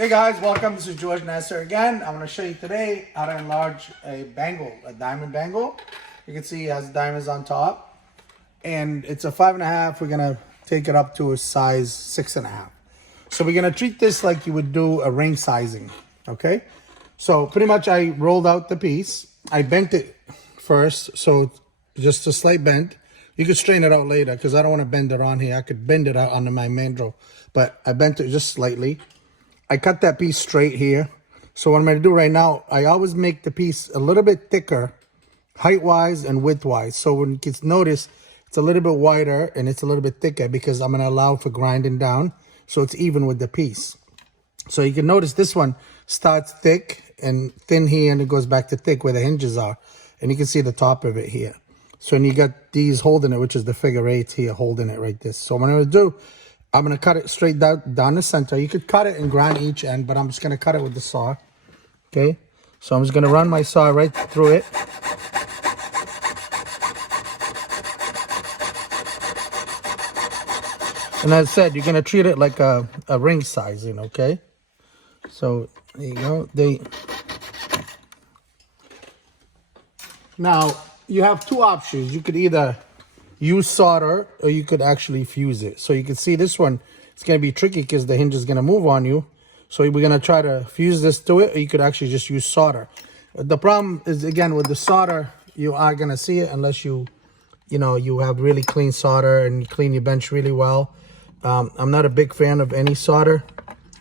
Hey guys, welcome. This is George Nasser again. I'm going to show you today how to enlarge a bangle, a diamond bangle. You can see it has diamonds on top, and it's a 5.5. We're going to take it up to a size 6.5. So we're going to treat this like you would do a ring sizing. Okay, so pretty much I rolled out the piece. I bent it first, so just a slight bend. You could straighten it out later because I don't want to bend it on here. I could bend it out onto my mandrel, but I bent it just slightly. I cut that piece straight here. So what I'm going to do right now, I always make the piece a little bit thicker, height-wise and width-wise. So when it gets noticed, it's a little bit wider and it's a little bit thicker because I'm going to allow for grinding down so it's even with the piece. So you can notice this one starts thick and thin here, and it goes back to thick where the hinges are. And you can see the top of it here. So when you got these holding it, which is the figure 8 here, holding it right this. So what I'm going to do, I'm going to cut it straight down the center. You could cut it and grind each end, but I'm just going to cut it with the saw. Okay? So I'm just going to run my saw right through it. And as I said, you're going to treat it like a ring sizing, okay? So there you go. Now, you have two options. You could either use solder or you could actually fuse it. So you can see this one, it's going to be tricky because the hinge is going to move on you. So we're going to try to fuse this to it, or you could actually just use solder. The problem is, again, with the solder, you are going to see it unless you have really clean solder and you clean your bench really well. I'm not a big fan of any solder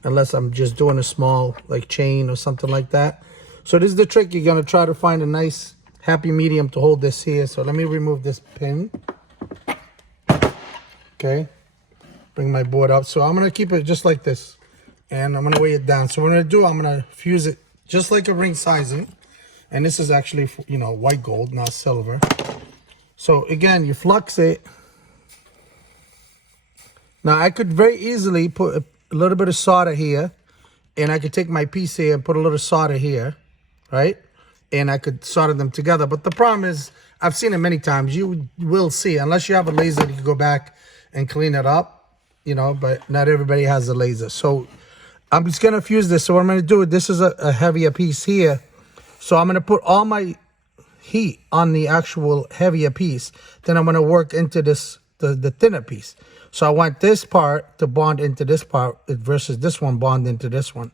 unless I'm just doing a small like chain or something like that. So this is the trick. You're going to try to find a nice happy medium to hold this here. So let me remove this pin. Okay, bring my board up. So I'm going to keep it just like this, and I'm going to weigh it down. So what I'm going to do, I'm going to fuse it just like a ring sizing. And this is actually, white gold, not silver. So again, you flux it. Now I could very easily put a little bit of solder here, and I could take my piece here and put a little solder here, right? And I could solder them together. But the problem is, I've seen it many times. You will see, unless you have a laser, you can go back and clean it up, but not everybody has a laser. So I'm just going to fuse this. So what I'm going to do, this is a heavier piece here. So I'm going to put all my heat on the actual heavier piece. Then I'm going to work into this, the thinner piece. So I want this part to bond into this part versus this one bond into this one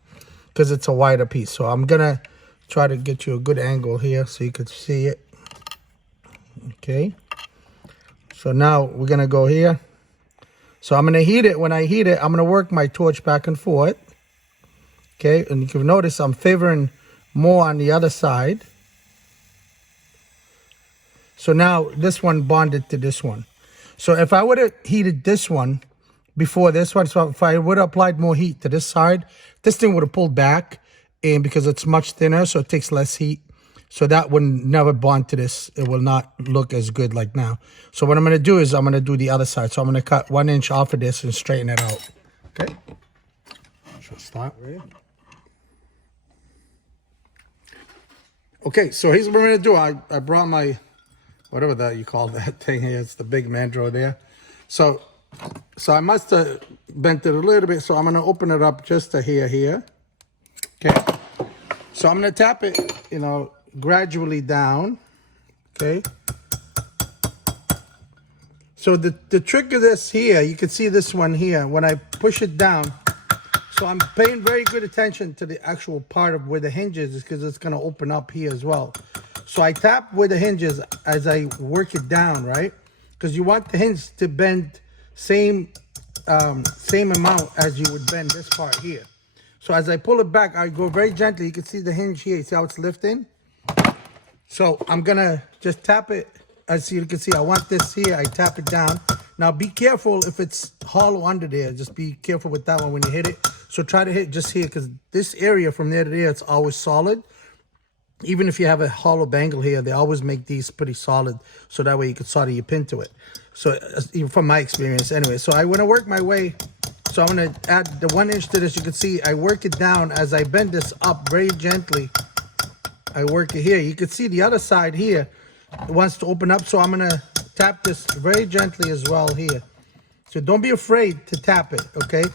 because it's a wider piece. So I'm going to try to get you a good angle here so you could see it. Okay. So now we're going to go here. So I'm going to heat it. When I heat it, I'm going to work my torch back and forth. Okay. And you can notice I'm favoring more on the other side. So now this one bonded to this one. So if I would have heated this one before this one, so if I would have applied more heat to this side, this thing would have pulled back, and because it's much thinner, so it takes less heat. So that would never bond to this. It will not look as good like now. So what I'm going to do is I'm going to do the other side. So I'm going to cut 1 inch off of this and straighten it out. Okay. So start right here. Okay, so here's what I'm going to do. I brought my, whatever that you call that thing here. It's the big mandrel there. So I must have bent it a little bit. So I'm going to open it up just to here. Okay. So I'm going to tap it, gradually down. Okay. So the trick of this here, you can see this one here, when I push it down. So I'm paying very good attention to the actual part of where the hinge is because it's going to open up here as well. So I tap where the hinge is as I work it down, right? Because you want the hinge to bend same amount as you would bend this part here. So as I pull it back, I go very gently. You can see the hinge here. You see how it's lifting? So I'm going to just tap it. As you can see, I want this here. I tap it down. Now be careful if it's hollow under there. Just be careful with that one when you hit it. So try to hit just here because this area from there to there, it's always solid. Even if you have a hollow bangle here, they always make these pretty solid. So that way you can solder your pin to it. So even from my experience anyway. So I want to work my way. So I'm going to add the 1 inch to this. You can see I work it down as I bend this up very gently. I work it here. You can see the other side here. It wants to open up. So I'm going to tap this very gently as well here. So don't be afraid to tap it, okay?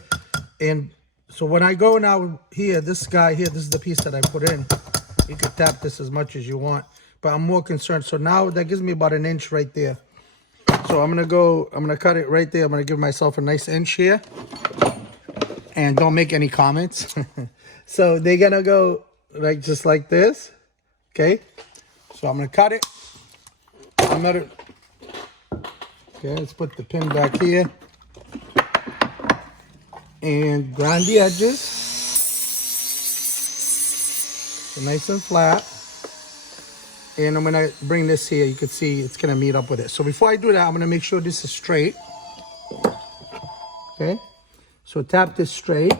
And So when I go now here, this guy here, this is the piece that I put in. You can tap this as much as you want, but I'm more concerned. So now that gives me about an inch right there. So I'm gonna cut it right there. I'm gonna give myself a nice inch here. And don't make any comments. So they're gonna go like just like this. Okay. So I'm gonna cut it. Okay, let's put the pin back here. And grind the edges. So nice and flat. And I'm gonna bring this here. You can see it's gonna meet up with it. So before I do that, I'm gonna make sure this is straight. Okay. So tap this straight.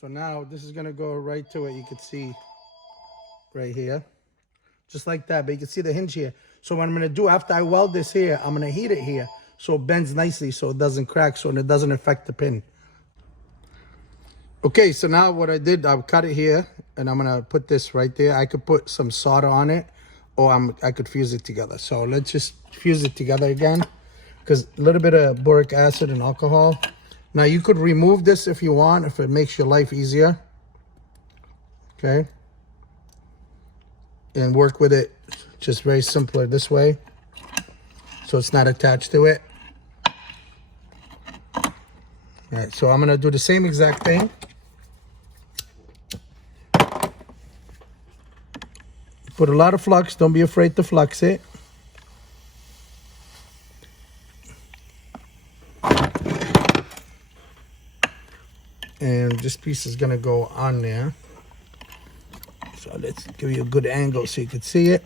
So now this is gonna go right to it. You can see right here, just like that. But you can see the hinge here. So what I'm gonna do after I weld this here, I'm gonna heat it here so it bends nicely, so it doesn't crack, so it doesn't affect the pin. Okay, so now what I did, I've cut it here, and I'm gonna put this right there. I could put some solder on it, or I could fuse it together. So let's just fuse it together again, because a little bit of boric acid and alcohol. Now you could remove this if you want, if it makes your life easier. Okay. And work with it just very simpler this way, so it's not attached to it. All right, so I'm gonna do the same exact thing. Put a lot of flux, don't be afraid to flux it. And this piece is gonna go on there. So let's give you a good angle so you can see it.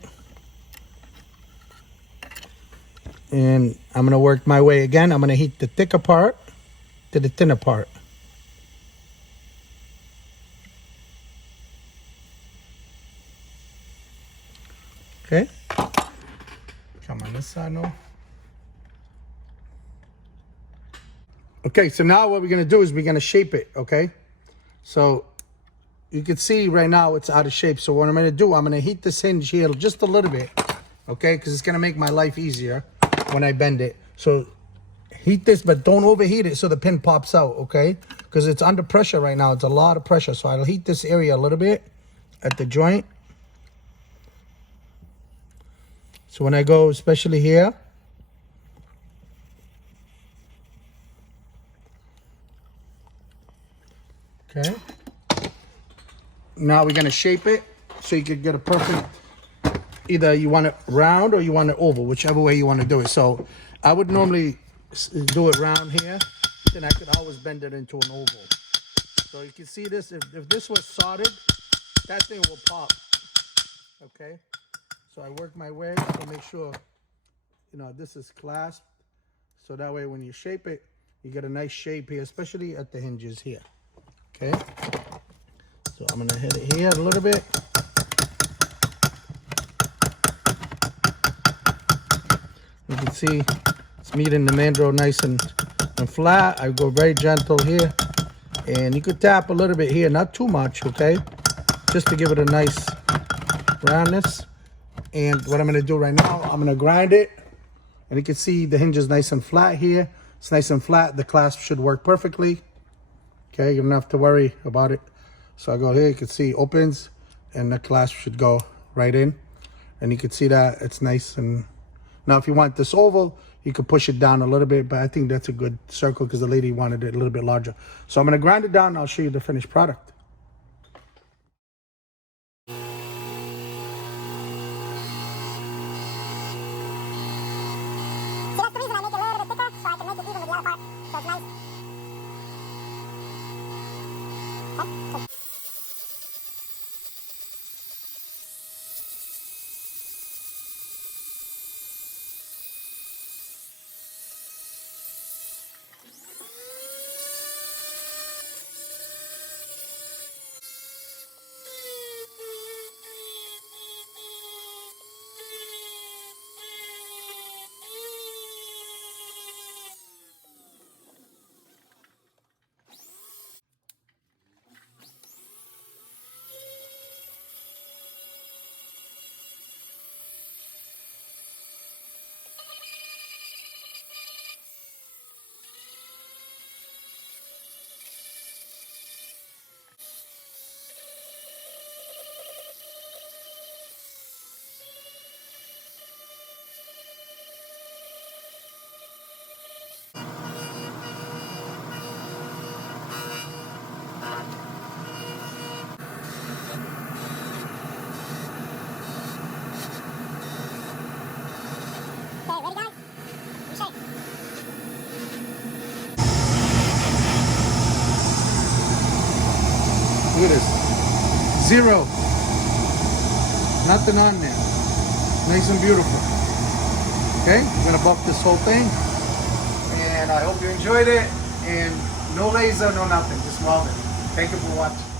And I'm gonna work my way again. I'm gonna heat the thicker part to the thinner part. Okay. Come on this side now. Okay, so now what we're gonna do is we're gonna shape it, okay? So you can see right now it's out of shape. So what I'm gonna do, I'm gonna heat this hinge here just a little bit, okay? Because it's gonna make my life easier when I bend it. So heat this, but don't overheat it so the pin pops out, okay? Because it's under pressure right now. It's a lot of pressure. So I'll heat this area a little bit at the joint. So when I go, especially here, okay? Now we're gonna shape it so you could get a perfect, either you want it round or you want it oval, whichever way you want to do it. So I would normally do it round here, then I could always bend it into an oval. So you can see this, if this was soldered, that thing will pop, okay? So I work my way to make sure, you know, this is clasped. So that way when you shape it, you get a nice shape here, especially at the hinges here, okay? So I'm gonna hit it here a little bit. You can see it's meeting the mandrel nice and flat. I go very gentle here. And you could tap a little bit here, not too much, okay? Just to give it a nice roundness. And what I'm gonna do right now, I'm gonna grind it. And you can see the hinge is nice and flat here. It's nice and flat. The clasp should work perfectly. Okay, you don't have to worry about it. So I go here, you can see opens, and the clasp should go right in. And you can see that it's nice. And now if you want this oval, you could push it down a little bit, but I think that's a good circle because the lady wanted it a little bit larger. So I'm gonna grind it down and I'll show you the finished product. Look at this. Zero. Nothing on there. Nice and beautiful. Okay, we're gonna buff this whole thing. And I hope you enjoyed it. And no laser, no nothing, just welding. Thank you for watching.